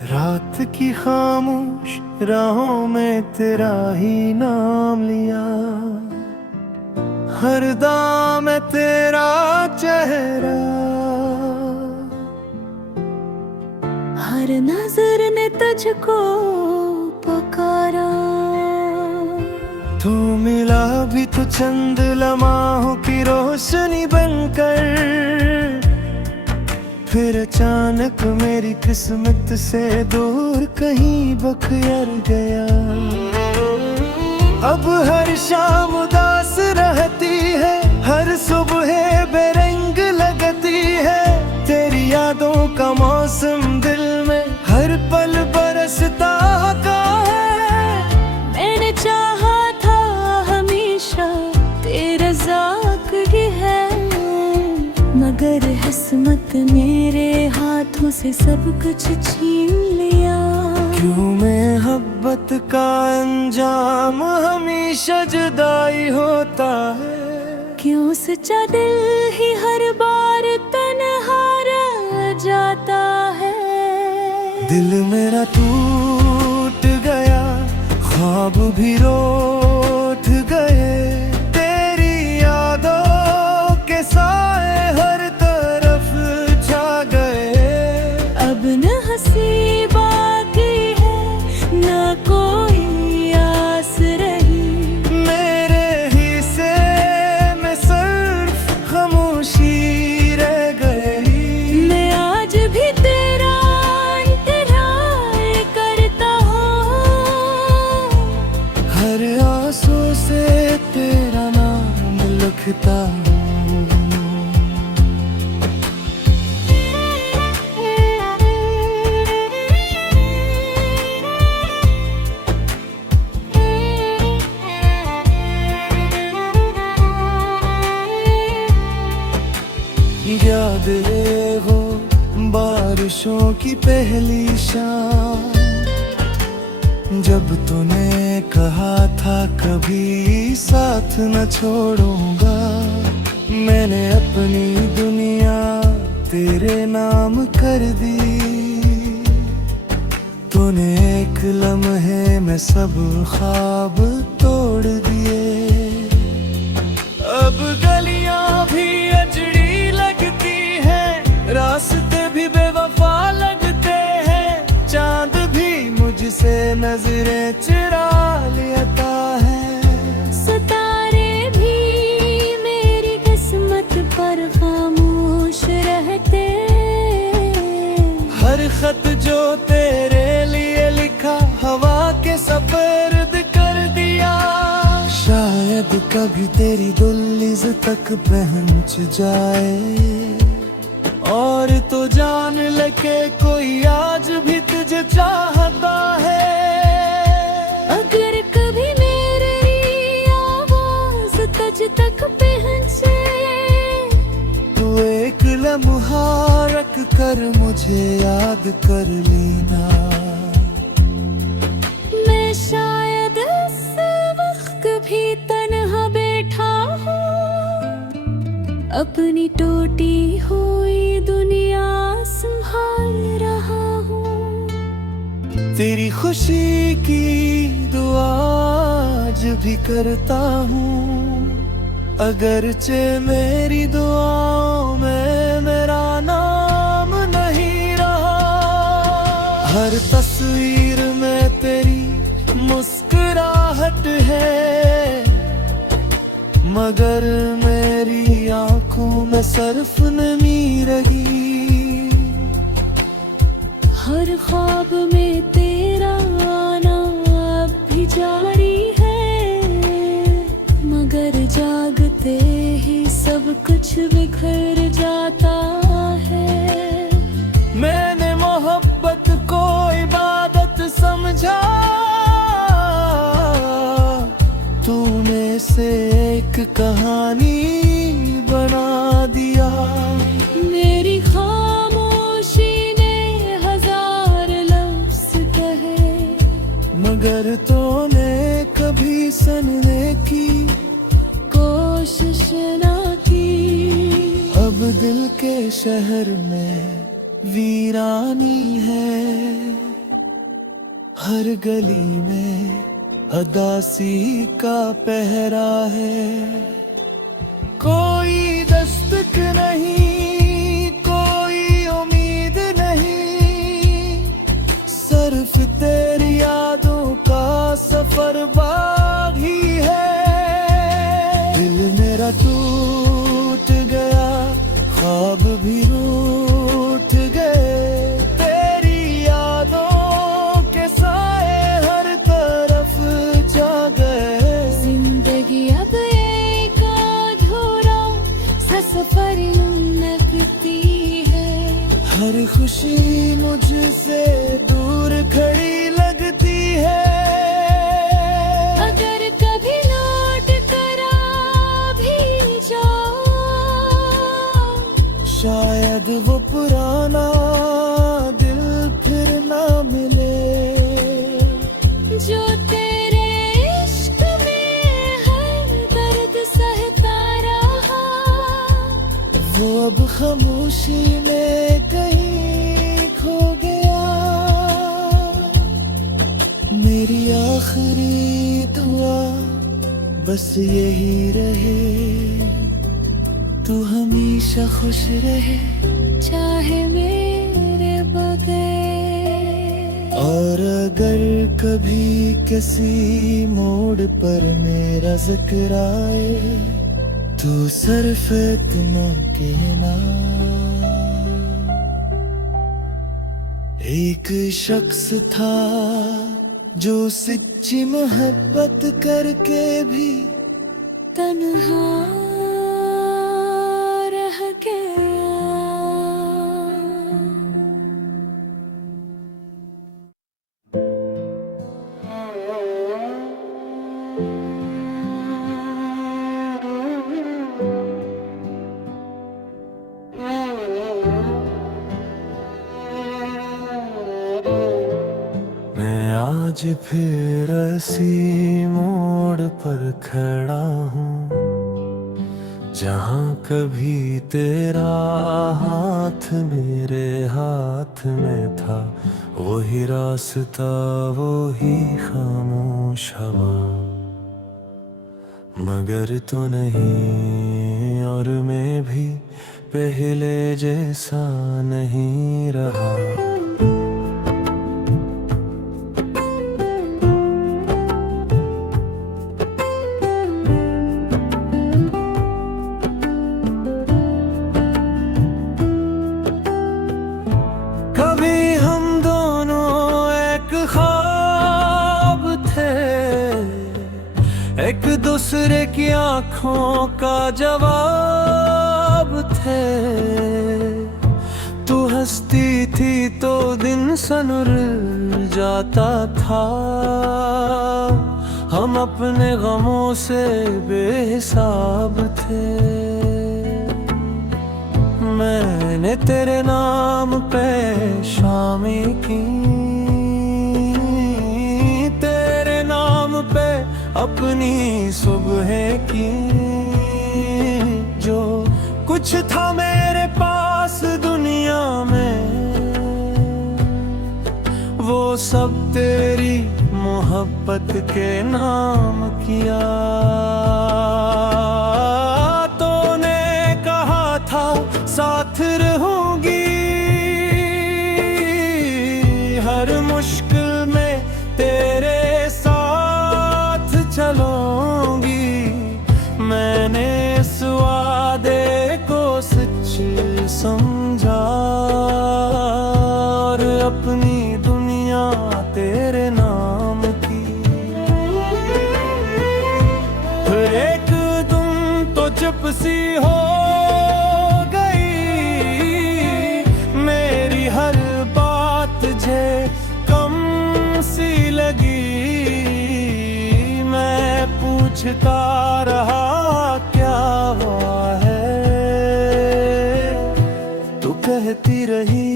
रात की खामोश राहों में तेरा ही नाम लिया, हर दाम में तेरा चेहरा, हर नजर ने तुझको पुकारा। तू मिला भी तो चंद लम्हों की रोशनी बनकर, फिर अचानक मेरी किस्मत से दूर कहीं बखर गया। अब हर शाम उदास रहती है, हर सुबह बेरंग लगती है, तेरी यादों का मौसम दिल में हर पल बरसता का है। मैंने चाहा था हमेशा तेरा ज़ाकिर है, मगर किस्मत मेरे हाथों से सब कुछ छीन लिया। क्यों मोहब्बत का अंजाम हमेशा जुदाई होता है, क्यों सच्चा दिल ही हर बार तन्हा रह जाता है। दिल मेरा टूट गया, ख्वाब भी रूठ गए, तेरी यादों के साए हर तरफ छा गए। अब न हंसी बाकी है, न कोई आस रही, मेरे हिस्से में सिर्फ खामोशी रह गई। मैं आज भी तेरा इंतजार करता हूँ, हर आंसू से तेरा नाम लिखता हूँ। याद है वो बारिशों की पहली शाम, जब तूने कहा था कभी साथ न छोड़ूंगा। मैंने अपनी दुनिया तेरे नाम कर दी, तूने एक लम्हे में सब ख्वाब तोड़ दिए। अब गलियां भी अजड़ी लगती हैं, रास्ते भी बेवफा लगते हैं, चांद भी मुझसे नजरें चुरा लेता है। सितारे भी मेरी किस्मत पर खामोश रहते, हर खत जो तेरे लिए लिखा हवा के सफर्द कर दिया। शायद कभी तेरी दुल्लीज तक पहुंच जाए, और तो जान लेके कोई आज भी तुझे चाहता है। अगर कभी मेरी आवाज तुझ तक पहुंचे, तू एक लम्हा रख कर मुझे याद कर लेना। मैं शायद इस वक्त भी तन्हा बैठा हूँ, अपनी टूटी हुई दुनिया संभाल रहा हूँ। तेरी खुशी की दुआ आज भी करता हूँ, अगरचे मेरी दुआओं में मेरा नाम नहीं रहा। हर तस्वीर में तेरी मुस्कुराहट है, मगर मेरी आंखों में सिर्फ नमी रही। हर ख्वाब में तेरा आना अब भी जारी है, मगर जागते ही सब कुछ बिखर जाता है। मैंने मोहब्बत को इबादत समझा, तूने से एक कहानी बना दिया। मेरी खामोशी ने हजार लफ्ज कहे, मगर तूने कभी सुनने की कोशिश ना की। अब दिल के शहर में वीरानी है। हर गली में अदासी का पहरा है, कोई दस्तक नहीं, कोई उम्मीद नहीं, सिर्फ तेरी यादों का सफर बागी है। दिल मेरा टूट गया, ख्वाब भी रूठ गए, तेरी यादों के साए हर तरफ जा गए। जिंदगी अब एक अधूरा सा सफर लगती है, हर खुशी मुझसे दूर खड़ी लगती है। अगर कभी लौट कर आ भी जाओ, शायद वो पुराना दिल फिर ना मिले, जो तेरे इश्क में हर दर्द सहता रहा। वो अब खामोशी में कहीं खो गया। मेरी आखिरी दुआ बस यही रहे, तू हमेशा खुश रहे, चाहे मेरे बगैर। और अगर कभी किसी मोड़ पर मेरा जिक्र आए, तू सिर्फ इतना कहना, एक शख्स था जो सच्ची मोहब्बत करके भी तन्हा रह गया। मैं आज फिर इसी मोड़ पर खड़ा हूँ, जहाँ कभी तेरा हाथ मेरे हाथ में था। वही रास्ता, वही खामोश हवा, मगर तो नहीं, और मैं भी पहले जैसा नहीं रहा। कभी हम दोनों एक ख्वाब थे, एक दूसरे की आंखों का जवाब थे। तू हंसती थी तो दिन सनुर जाता था, हम अपने गमों से बेहिसाब थे। मैंने तेरे नाम पे शामी की, तेरे नाम पे अपनी सुबहें की। जो कुछ था मेरे पास दुनिया में, वो सब तेरी मोहब्बत के नाम किया। तूने कहा था साथ रहूंगी, हर मुश्किल में तेरे साथ चलूंगी। मैंने इस वादे को सच समझा, और अपनी दुनिया तेरे नाम की। फिर एक तुम तो चुप सी हो सी लगी। मैं पूछता रहा क्या हुआ है, तू कहती रही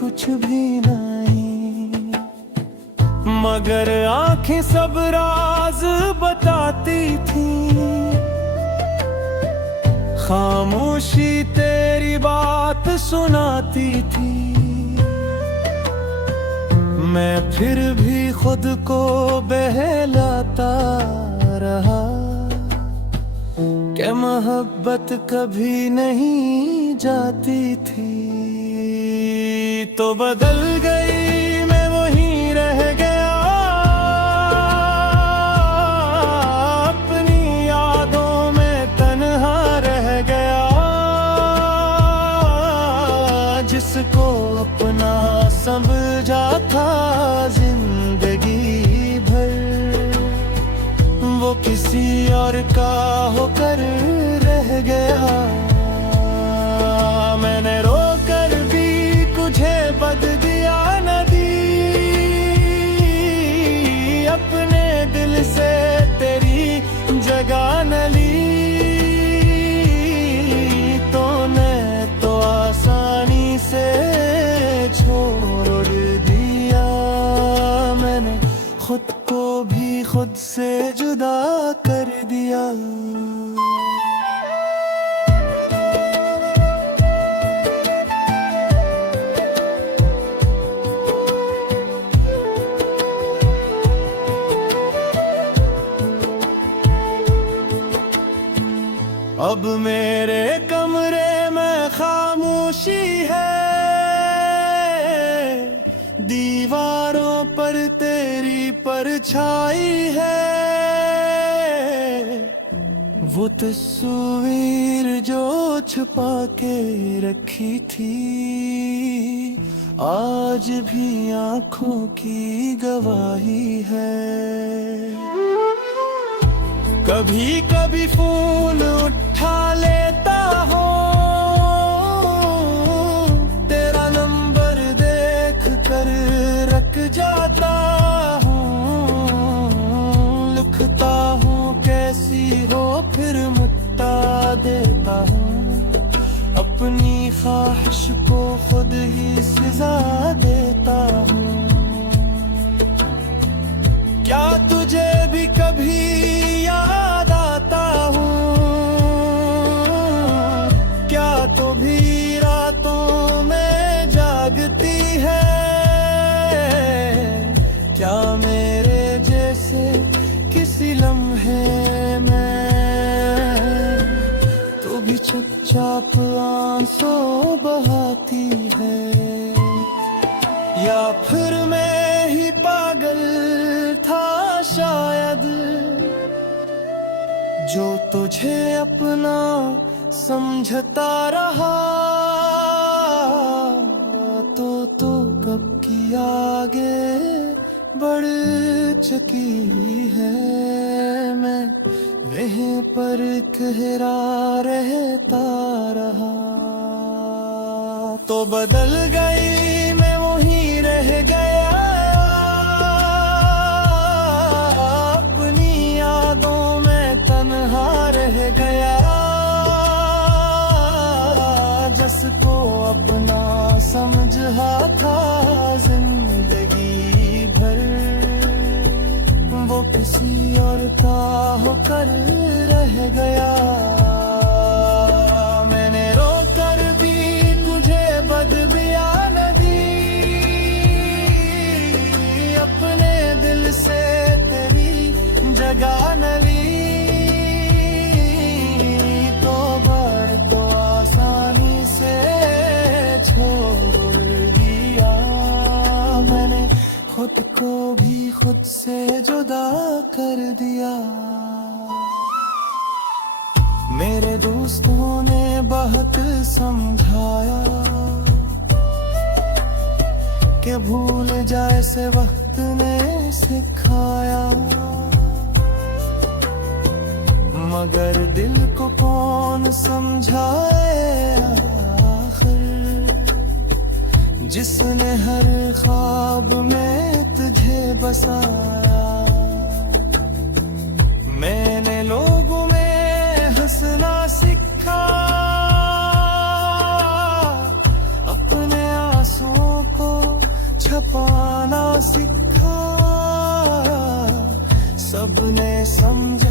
कुछ भी नहीं। मगर आंखें सब राज बताती थी, खामोशी तेरी बात सुनाती थी। फिर भी खुद को बहलाता रहा क्या मोहब्बत कभी नहीं जाती थी। तो बदल गई मैं वहीं रह गया, अपनी यादों में तन्हा रह गया। जिसको अपना समझा था जिंदगी भर, वो किसी और का होकर रह गया। मैंने रोकर भी तुझे बददिया न दी, अपने दिल से तेरी जगह न ली। तूने तो आसानी से छोड़ दिया, मैंने खुद को भी खुद से जुदा कर दिया। अब मेरे कमरे में खामोशी है, दीवारों पर तेरी परछाई है। वो तस्वीर जो छुपा के रखी थी, आज भी आंखों की गवाही है। कभी कभी फोन उठा लेता हूँ, तेरा नंबर देख कर रख जाता हूँ। लिखता हूँ कैसी हो फिर मिटा देता हूँ, अपनी ख्वाहिश को खुद ही सजा देता हूँ। क्या तुझे भी कभी याद आता हूँ, क्या तो भी रातों में जागती है। क्या मेरे जैसे किसी लम्हे में तू भी चुपचाप आंसू बहाती है, या फिर मैं ही पागल था शायद, जो तुझे अपना समझता रहा। तो कब की आगे बढ़ चुकी है, मैं वहीं पर ठहरा रहता रहा। तो बदल गई मैं वहीं रह गया, अपनी यादों में तन्हा रह गया। जिसको अपना समझा था जिंदगी भर, वो किसी और का होकर रह गया। मैंने रोकर भी तुझे बददिया न दी, अपने दिल से तेरी जगह न ली। तो बार तो आसानी से छोड़ दिया, मैंने खुद को भी खुद से जुदा कर दिया। मेरे दोस्तों ने बहुत समझाया कि भूल जाए से वक्त ने सिखाया, मगर दिल को कौन समझाए आखिर, जिसने हर ख्वाब में तुझे बसाया। मैंने लोगों में हंसना सीखा, अपने आंसुओं को छुपाना सीखा। सबने समझ